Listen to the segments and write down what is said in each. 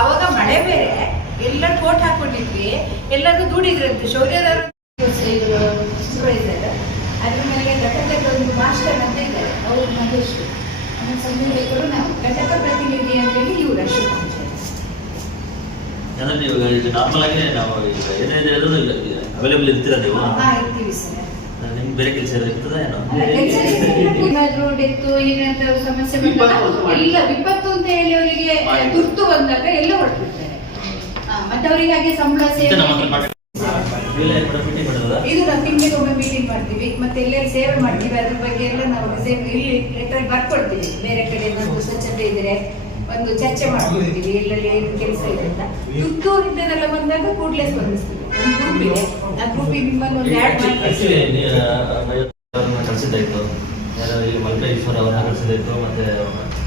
ಅವಾಗ ಮಳೆ ಬೇರೆ ಎಲ್ಲರೂ ಕೋಟ್ ಹಾಕೊಂಡಿದ್ವಿ, ಎಲ್ಲರೂ ದುಡಿದ್ರಂತೆ. ಶೌರ್ಯದವರು ಸೂಪರ್ವೈಸರ್, ಅದ್ರ ಮೇಲೆ ಘಟಕದ ಒಂದು ಮಾಸ್ಟರ್ ಅಂತ ಇದ್ದಾರೆ, ಅವರು ಮಹೇಶ್. ಆಮೇಲೆ ಸಂಯೋಜಕರು ನಾವು, ಘಟಕ ಪ್ರತಿನಿಧಿ ಅಂತೇಳಿ ಇವರು ಅಶೋಕ್. ನಾರ್ಮಲ್ ಆಗಿ ನಾವು ಅವೈಲೇಬಲ್ ಇರ್ತೀರಾ ನೀವು? ಇರ್ತೀವಿ ಸರ್. ನಿಮ್ಗೆ ಬೇರೆ ಕೆಲಸ ಇರ್ತದೆ ಏನೋ? ಏನಾದ್ರು ಡೆತ್ತು ಏನಂತ ಸಮಸ್ಯೆ ಬಂದಾಗ ಎಲ್ಲ ವಿಪತ್ತು ಅಂತ ಹೇಳಿ ಅವರಿಗೆ ತುರ್ತು ಬಂದಾಗ ಎಲ್ಲ ಹೊರಟ್ಬಿಡ್ತಾರೆ. ಮತ್ತೆ ಅವರಿಗೆ ಹಾಗೆ ಸಂಬಳ ಸೇವೆ ಇದು ನಾವು ತಿಂಗಳಿಗೊಮ್ಮೆ ಮೀಟಿಂಗ್ ಮಾಡ್ತೀವಿ, ಮತ್ತೆ ಎಲ್ಲೆಲ್ಲಿ ಸೇವೆ ಮಾಡ್ತೀವಿ ಅದ್ರ ಬಗ್ಗೆ ಎಲ್ಲ ನಾವು ಇಲ್ಲಿ ಲೆಟರ್ ಬರ್ಕೊಡ್ತೀವಿ. ಬೇರೆ ಕಡೆ ಏನಾದ್ರು ಸ್ವಚ್ಛತೆ ಇದ್ರೆ ಒಂದು ಚರ್ಚೆ ಮಾಡ್ಕೊಡ್ತೀವಿ, ಎಲ್ಲೆಲ್ಲಿ ಏನು ಕೆಲಸ ಇದೆ ಅಂತ. ತುತ್ತೂರಿಂದೆಲ್ಲ ಬಂದಾಗ ಕೂಡಲೇ ಸ್ಪಂದಿಸ್ತೀವಿ. ಒಂದು ಗ್ರೂಪ್ ಇದೆ, ಆ ಗ್ರೂಪಿಗೆ ನಿಮ್ಮನ್ನು ಒಂದು ಆ್ಯಡ್ ಮಾಡಿ ಕಳಿಸಿದ್ದಾಯ್ತು. ಯಾರು ಈಗ ಮಲ್ಪೇಶ್ವರ ಅವ್ರನ್ನ ಕಳಿಸಿದ್ದಾಯ್ತು, ಮತ್ತೆ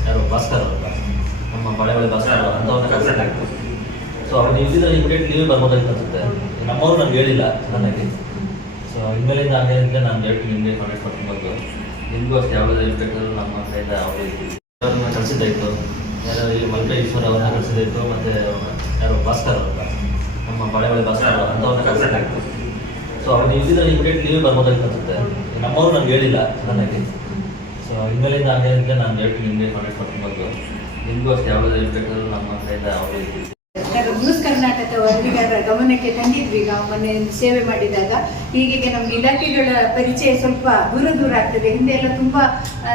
ಯಾರು ಭಾಸ್ಕರ್ ಅವ್ರನ್ನ, ನಮ್ಮ ಬಳೆ ಭಾಸ್ಕರ್ ಅಂತವ್ರನ್ನ ಕಳಿಸಿದ್ದಾಯ್ತು. ಸೊ ಅವ್ರು ಇದ್ದಿದ್ರೆ ಇಮಿಡಿಯೇಟ್ ಲೀವ್ ಬರ್ಬೋದಾಗಿತ್ತು ಅನ್ಸುತ್ತೆ. ನಮ್ಮವರು ನಮ್ಗೆ ಹೇಳಿಲ್ಲ ಚೆನ್ನಾಗಿ. ಸೊ ಇನ್ಮೇಲಿಂದ ಹಾಗೆ ಅಂತ ನಾನು ಹೇಳ್ತೀನಿ, ನಿಮಗೆ ಕಾಂಟ್ಯಾಕ್ಟ್ ಮಾಡ್ತೀನಿ ಬಂದು. ನಿಮಗೂ ಅಷ್ಟೇ ಯಾವುದೇ ಬೇಕಾದರೂ ನಮ್ಮ ಕಡೆಯಿಂದ ಅವ್ರನ್ನ ಕಳಿಸಿದ್ದಾಯ್ತು. ಯಾರು ಈಗ ಮಲ್ಪೇಶ್ವರ ಅವ್ರನ್ನ ಕಳಿಸಿದ್ದಾಯ್ತು, ಮತ್ತು ಯಾರು ಭಾಸ್ಕರ್ ಅವ್ರನ್ನ, ನಮ್ಮ ಬಳೆ ಭಾಸ್ಕರ್ ಅಂತವ್ರನ್ನ ಕಳಿಸಿದ್ದಾಯ್ತು. ಸೊ ಅವ್ರು ಇದ್ದಿದ್ರೆ ಇಮಿಡಿಯೇಟ್ ಲೀವ್ ಬರ್ಬೋದಾಗಿತ್ತು ಅನ್ಸುತ್ತೆ. ನಮ್ಮವರು ನಮ್ಗೆ ಹೇಳಿಲ್ಲ ಚೆನ್ನಾಗಿ. ಸೊ ಇನ್ಮೇಲಿಂದ ಹಾಗೆ ಅಂತ ನಾನು ಹೇಳ್ತೀನಿ, ನಿಮಗೆ ಕಾಂಟ್ಯಾಕ್ಟ್ ಮಾಡ್ತೀನಿ ಬಂದು. ನಿಮಗೂ ಅಷ್ಟೇ ಯಾವುದೇ ಬೇಕಾದರೂ ನಮ್ಮ ಕಡೆಯಿಂದ ಅವ್ರಿಗೆ ನ್ಯೂಸ್ ಕರ್ನಾಟಕ ವರದಿಗಾರರ ಗಮನಕ್ಕೆ ತಂದಿದ್ವಿ. ನಾವು ಮೊನ್ನೆ ಸೇವೆ ಮಾಡಿದಾಗ ಹೀಗೆ ನಮ್ಮ ಇಲಾಖೆಗಳ ಪರಿಚಯ ಸ್ವಲ್ಪ ದೂರ ಆಗ್ತದೆ. ಹಿಂದೆ ಎಲ್ಲ ತುಂಬಾ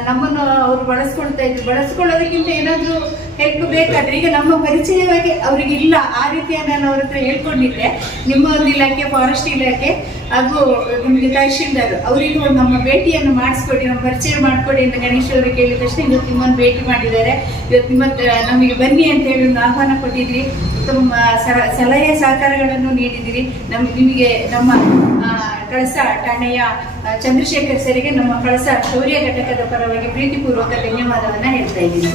ನಮ್ಮನ್ನು ಅವರು ಬಳಸ್ಕೊಳ್ತಾ ಇದ್ರು. ಬಳಸ್ಕೊಳ್ಳೋದಕ್ಕಿಂತ ಏನಾದರೂ ಹೆಲ್ಪ್ ಬೇಕಾದ್ರೆ ಈಗ ನಮ್ಮ ಪರಿಚಯವಾಗಿ ಅವರಿಗೆ ಇಲ್ಲ. ಆ ರೀತಿಯ ನಾನು ಅವ್ರ ಹತ್ರ ಹೇಳ್ಕೊಂಡಿದ್ದೆ. ನಿಮ್ಮ ಒಂದು ಇಲಾಖೆ, ಫಾರೆಸ್ಟ್ ಇಲಾಖೆ ಹಾಗೂ ನಿಮಗೆ ತಹಶೀಲ್ದಾರ್ ಅವರಿಗೂ ನಮ್ಮ ಭೇಟಿಯನ್ನು ಮಾಡಿಸ್ಕೊಡಿ, ನಮ್ಮ ಪರಿಚಯ ಮಾಡಿಕೊಡಿ ಅಂತ ಗಣೇಶ್ ಅವರು ಕೇಳಿದ ತಕ್ಷಣ ಇವತ್ತು ನಿಮ್ಮನ್ನು ಭೇಟಿ ಮಾಡಿದ್ದಾರೆ. ಇವತ್ತು ನಮಗೆ ಬನ್ನಿ ಅಂತ ಹೇಳಿ ಒಂದು ಆಹ್ವಾನ ಕೊಟ್ಟಿದ್ರಿ. ಉತ್ತಮ ಸಲಹೆ ಸಹಕಾರಗಳನ್ನು ನೀಡಿದಿರಿ. ನಿಮಗೆ ನಮ್ಮ ಕಳಸ ಠಾಣೆಯ ಚಂದ್ರಶೇಖರ್ ಸರಿಗೆ ನಮ್ಮ ಕಳಸ ಶೌರ್ಯ ಘಟಕದ ಪರವಾಗಿ ಪ್ರೀತಿಪೂರ್ವಕ ಧನ್ಯವಾದವನ್ನ ಹೇಳ್ತಾ ಇದ್ದೀನಿ.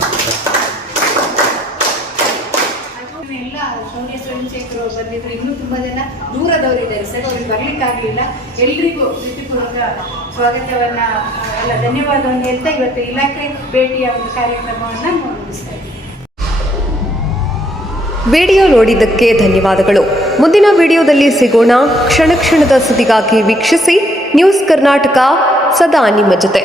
ಎಲ್ಲ ಶೌರ್ಯ ಚಂದ್ರಶೇಖರ್ ಬಂದಿದ್ರು. ಇನ್ನೂ ತುಂಬಾ ಜನ ದೂರದವರಿದ್ದಾರೆ ಸರ್, ಅವ್ರಿಗೆ ಬರ್ಲಿಕ್ಕಾಗಲಿಲ್ಲ. ಎಲ್ರಿಗೂ ಪ್ರೀತಿಪೂರ್ವಕ ಸ್ವಾಗತವನ್ನ ಧನ್ಯವಾದವನ್ನು ಹೇಳ್ತಾ ಇವತ್ತು ಇಲಾಖೆ ಭೇಟಿಯ ಒಂದು ಕಾರ್ಯಕ್ರಮವನ್ನು ಮುಗಿಸ್ತಾ ಇದ್ದೀವಿ. ವಿಡಿಯೋ ನೋಡಿದ್ದಕ್ಕೆ ಧನ್ಯವಾದಗಳು. ಮುಂದಿನ ವಿಡಿಯೋದಲ್ಲಿ ಸಿಗೋಣ. ಕ್ಷಣ ಕ್ಷಣದ ಸುದ್ದಿಗಾಗಿ ವೀಕ್ಷಿಸಿ ನ್ಯೂಸ್ ಕರ್ನಾಟಕ, ಸದಾ ನಿಮ್ಮ ಜೊತೆ.